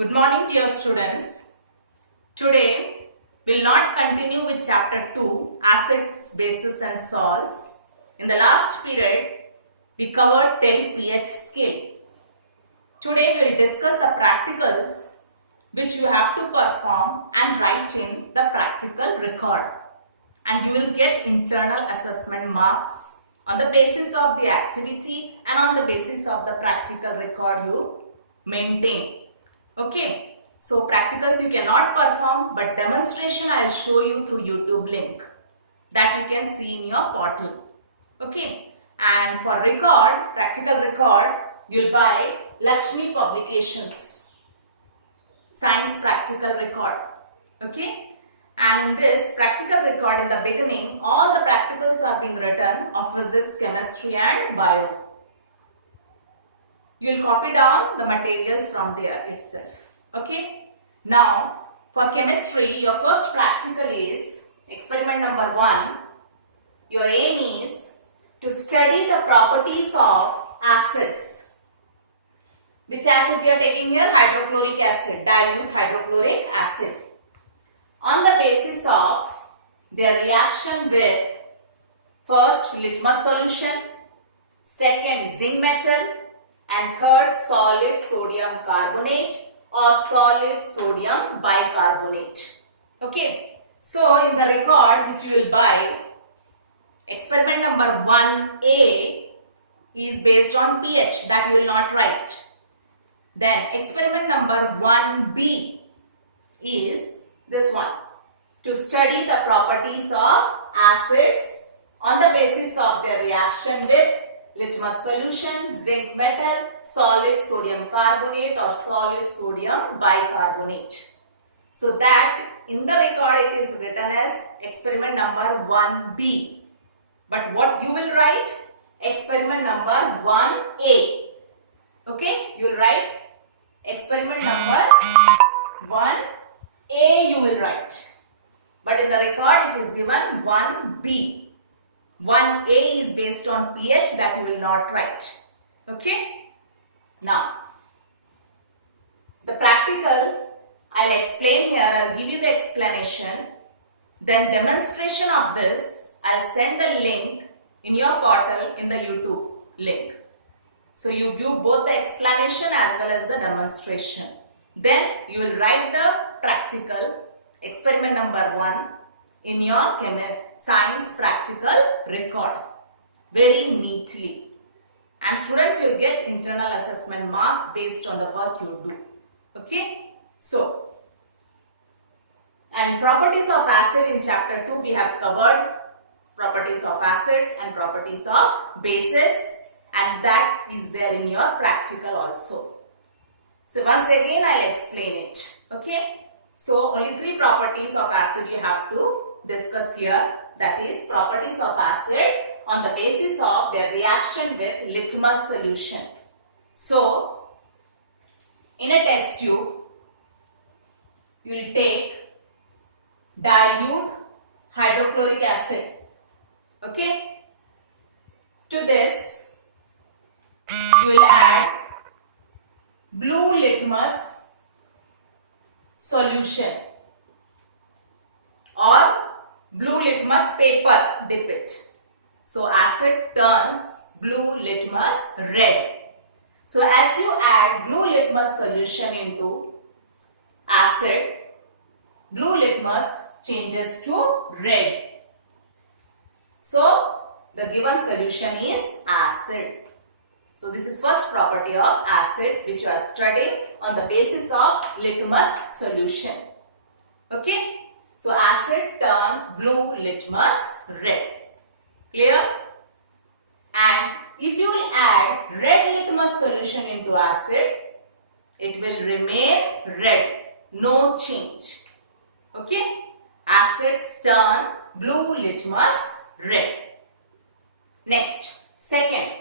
Good morning, dear students. Today, we'll not continue with chapter 2, Acids, Bases and Salts. In the last period, we covered 10 pH scale. Today, we'll discuss the practicals which you have to perform and write in the practical record. And you will get internal assessment marks on the basis of the activity and on the basis of the practical record you maintain. Okay, so practicals you cannot perform, but demonstration I will show you through YouTube link that you can see in your portal. Okay, and for record, practical record, you'll buy Lakshmi Publications, Science Practical Record. Okay, and in this practical record, in the beginning, all the practicals are being written of physics, chemistry and bio. You will copy down the materials from there itself. Okay. Now, for chemistry, your first practical is experiment number 1. Your aim is to study the properties of acids. Which acid we are taking here? Hydrochloric acid, dilute hydrochloric acid. On the basis of their reaction with first litmus solution, second zinc metal, and third solid sodium carbonate or solid sodium bicarbonate. Okay, so in the record which you will buy, experiment number 1A is based on pH, that you will not write. Then experiment number 1B is this one, to study the properties of acids on the basis of their reaction with litmus solution, zinc metal, solid sodium carbonate or solid sodium bicarbonate. So that in the record it is written as experiment number 1B. But what you will write? Experiment number 1A. Okay, you will write experiment number 1A you will write. But in the record it is given 1B. 1A is based on pH, that you will not write. Okay. Now, the practical I will explain here. I will give you the explanation. Then demonstration of this, I will send the link in your portal in the YouTube link. So you view both the explanation as well as the demonstration. Then you will write the practical experiment number 1 in your science practical record very neatly, and students will get internal assessment marks based on the work you do. Okay, so and properties of acid in chapter 2 we have covered properties of acids and properties of bases, and that is there in your practical also. So once again I will explain it. Okay, so only 3 properties of acid you have to discuss here, that is properties of acid on the basis of their reaction with litmus solution. So in a test tube you will take dilute hydrochloric acid. Okay, to this you will add blue litmus solution or blue litmus paper, dip it. So acid turns blue litmus red. So as you add blue litmus solution into acid, blue litmus changes to red. So the given solution is acid. So this is first property of acid which you are studying on the basis of litmus solution. Okay. So acid turns blue litmus red. Clear? And if you will add red litmus solution into acid, it will remain red, no change. Okay? Acids turn blue litmus red. Next, second,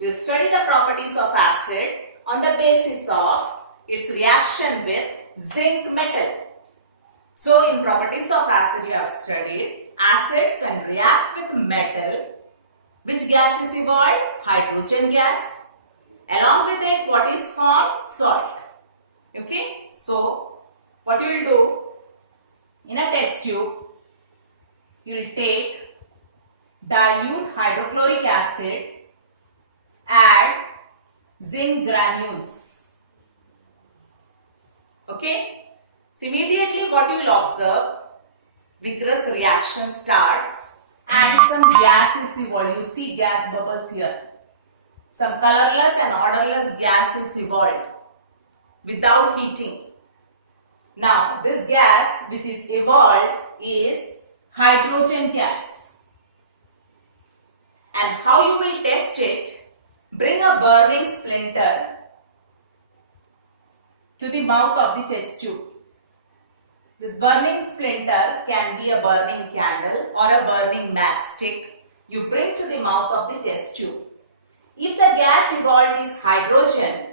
you study the properties of acid on the basis of its reaction with zinc metal. So in properties of acid you have studied, acids can react with metal. Which gas is evolved? Hydrogen gas. Along with it, what is formed? Salt. Okay. acid, add zinc granules. Okay? So immediately what you will observe, vigorous reaction starts and some gas is evolved. You see gas bubbles here. Some colorless and odorless gas is evolved without heating. Now this gas which is evolved is hydrogen gas. And how you will test it? Bring a burning splinter to the mouth of the test tube. This burning splinter can be a burning candle or a burning matchstick. You bring to the mouth of the test tube. If the gas evolved is hydrogen,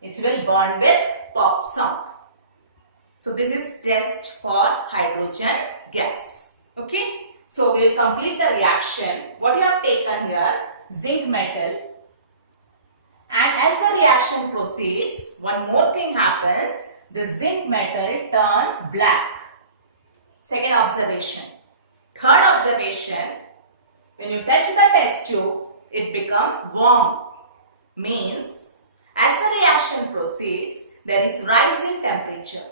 it will burn with pop sound. So this is test for hydrogen gas. Okay. So we will complete the reaction. What you have taken here, zinc metal. And as the reaction proceeds, one more thing happens. The zinc metal turns black. Second observation. Third observation, when you touch the test tube, it becomes warm. Means, as the reaction proceeds, there is rising temperature.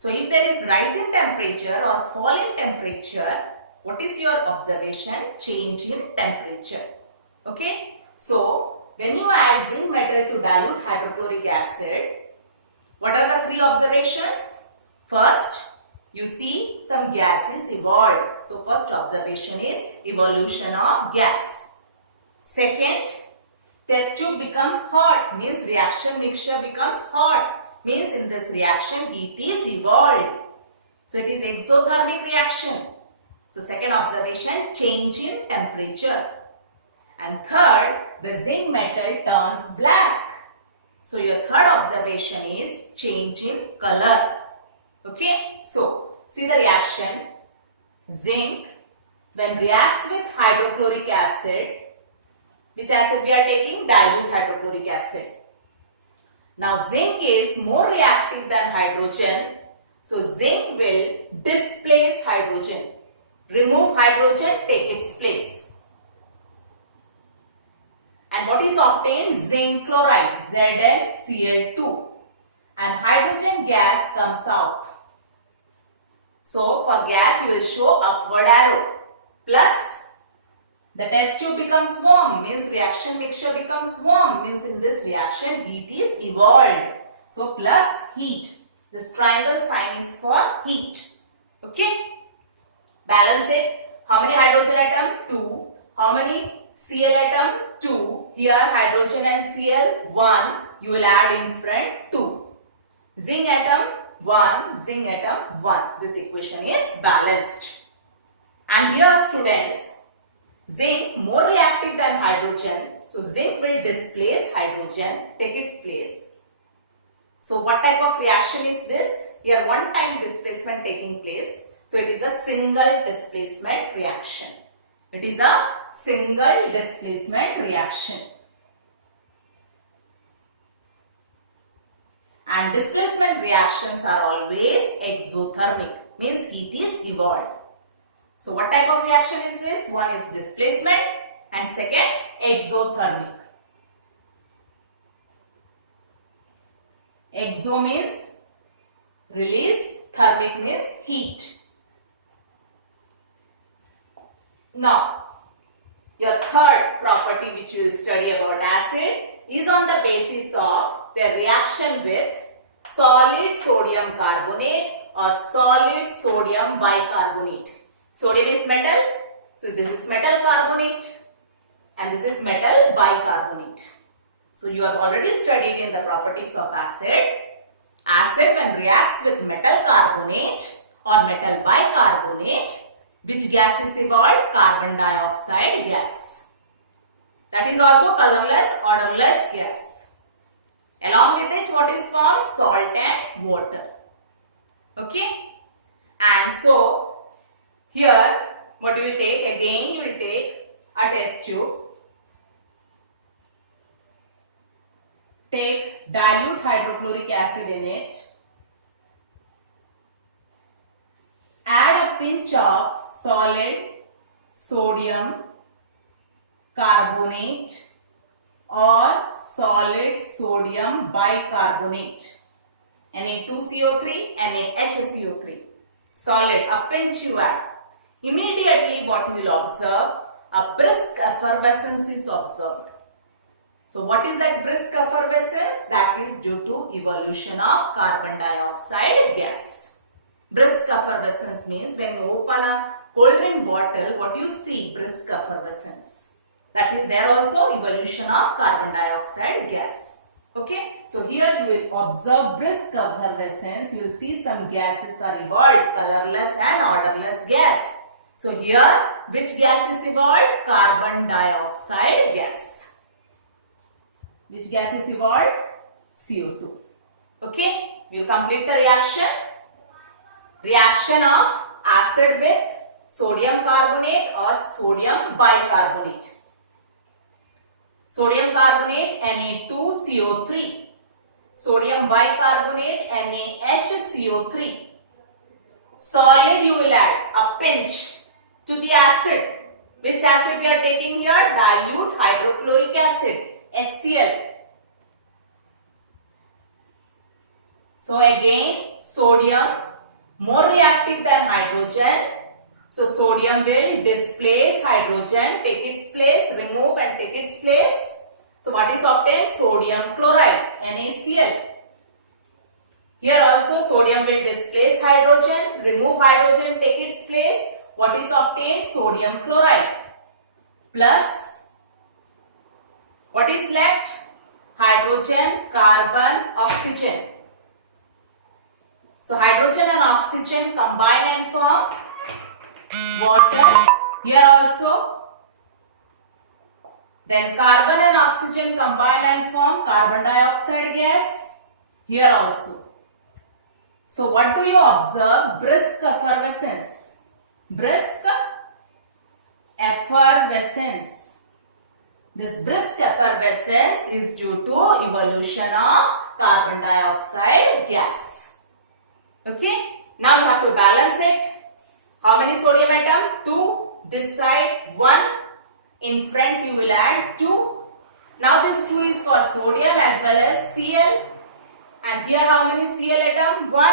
So if there is rising temperature or fall in temperature, what is your observation? Change in temperature. Okay. So when you add zinc metal to dilute hydrochloric acid, what are the three observations? First, you see some gas is evolved. So first observation is evolution of gas. Second, test tube becomes hot, means reaction mixture becomes hot. Means in this reaction heat is evolved. So it is exothermic reaction. So second observation, change in temperature. And third, the zinc metal turns black. So your third observation is change in color. Okay. So see the reaction. Zinc when reacts with hydrochloric acid. Which acid we are taking? Dilute hydrochloric acid. Now zinc is more reactive than hydrogen. So zinc will displace hydrogen. Remove hydrogen, take its place. And what is obtained? Zinc chloride, ZnCl2. And hydrogen gas comes out. So for gas you will show upward arrow. Plus the test tube becomes warm, means reaction mixture becomes warm, means in this reaction heat is evolved. So plus heat. This triangle sign is for heat. Okay. Balance it. How many hydrogen atom? 2. How many Cl atom? 2. Here hydrogen and Cl 1. You will add in front 2. Zinc atom 1. Zinc atom 1. This equation is balanced. And here students, zinc more reactive than hydrogen. So zinc will displace hydrogen, take its place. So what type of reaction is this? Here one time displacement taking place. So it is a single displacement reaction. It is a single displacement reaction. And displacement reactions are always exothermic, means heat is evolved. So what type of reaction is this? One is displacement and second exothermic. Exo means release, thermic means heat. Now, your third property which we will study about acid is on the basis of their reaction with solid sodium carbonate or solid sodium bicarbonate. Sodium is metal, so this is metal carbonate and this is metal bicarbonate. So you have already studied in the properties of acid. Acid when reacts with metal carbonate or metal bicarbonate, which gas is evolved? Carbon dioxide gas. That is also colorless, odorless gas. Along with it, what is formed? Salt and water. Okay. And so, here, what you will take? Again, you will take a test tube. Take dilute hydrochloric acid in it. Add a pinch of solid sodium carbonate or solid sodium bicarbonate. Na2CO3, NaHCO3. Solid, a pinch you add. Immediately what you will observe, a brisk effervescence is observed. So what is that brisk effervescence? That is due to evolution of carbon dioxide gas. Brisk effervescence means when you open a cold drink bottle, what you see? Brisk effervescence. That is there also evolution of carbon dioxide gas. Okay. So here you will observe brisk effervescence. You will see some gases are evolved, colorless and odorless gas. So here which gas is evolved? Carbon dioxide gas. Which gas is evolved? CO2. Okay. We will complete the reaction. Reaction of acid with sodium carbonate or sodium bicarbonate. Sodium carbonate Na2CO3. Sodium bicarbonate NaHCO3. Solid you will add a pinch to the acid. Which acid we are taking here? Dilute hydrochloric acid, HCl. So again sodium more reactive than hydrogen. So sodium will displace hydrogen, take its place, remove and take its place. So what is obtained? Sodium chloride, NaCl. Here also sodium will displace hydrogen, remove hydrogen, take its place. What is obtained? Sodium chloride. Plus, what is left? Hydrogen, carbon, oxygen. So hydrogen and oxygen combine and form water. Here also. Then carbon and oxygen combine and form carbon dioxide gas. Here also. So what do you observe? Brisk effervescence. Brisk effervescence. This brisk effervescence is due to evolution of carbon dioxide gas. Okay. Now you have to balance it. How many sodium atom? 2. This side 1. In front you will add 2. Now this 2 is for sodium as well as Cl. And here how many Cl atom? 1.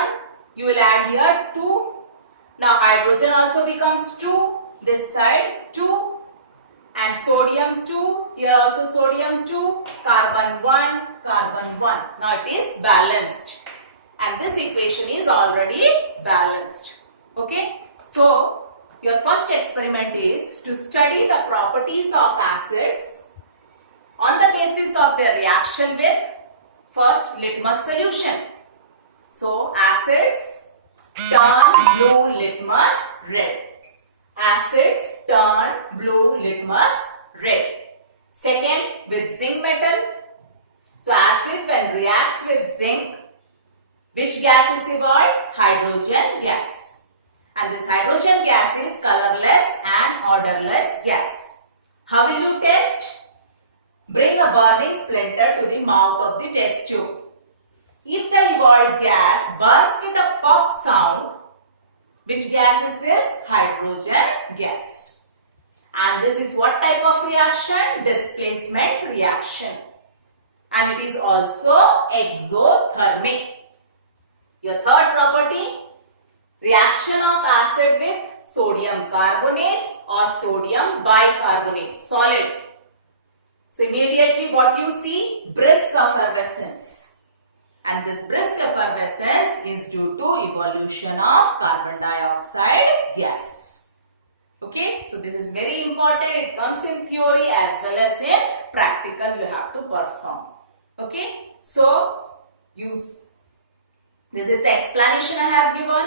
You will add here 2. Now hydrogen also becomes 2. This side 2. And sodium 2. Here also sodium 2. Carbon 1. Carbon 1. Now it is balanced. And this equation is already balanced. Okay. So your first experiment is to study the properties of acids on the basis of their reaction with first litmus solution. So acids turn blue, litmus red. Acids turn blue, litmus red. Second, with zinc metal. So acid when reacts with zinc, which gas is evolved? Hydrogen gas. And this hydrogen gas is colorless and odorless gas. How will you test? Bring a burning splinter to the mouth of the test tube. If the evolved gas burns with a pop sound, which gas is this? Hydrogen gas. And this is what type of reaction? Displacement reaction. And it is also exothermic. Your third property, reaction of acid with sodium carbonate or sodium bicarbonate, solid. So immediately what you see? Brisk effervescence. And this brisk effervescence is due to evolution of carbon dioxide gas. Okay, so this is very important. It comes in theory as well as in practical you have to perform. Okay, so this is the explanation I have given.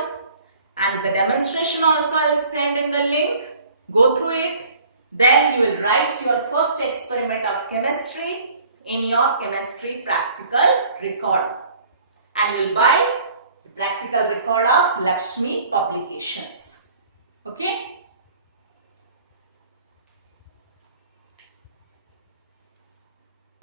And the demonstration also I will send in the link. Go through it. Then you will write your first experiment of chemistry in your chemistry practical record. And you will buy the practical record of Lakshmi Publications. Okay.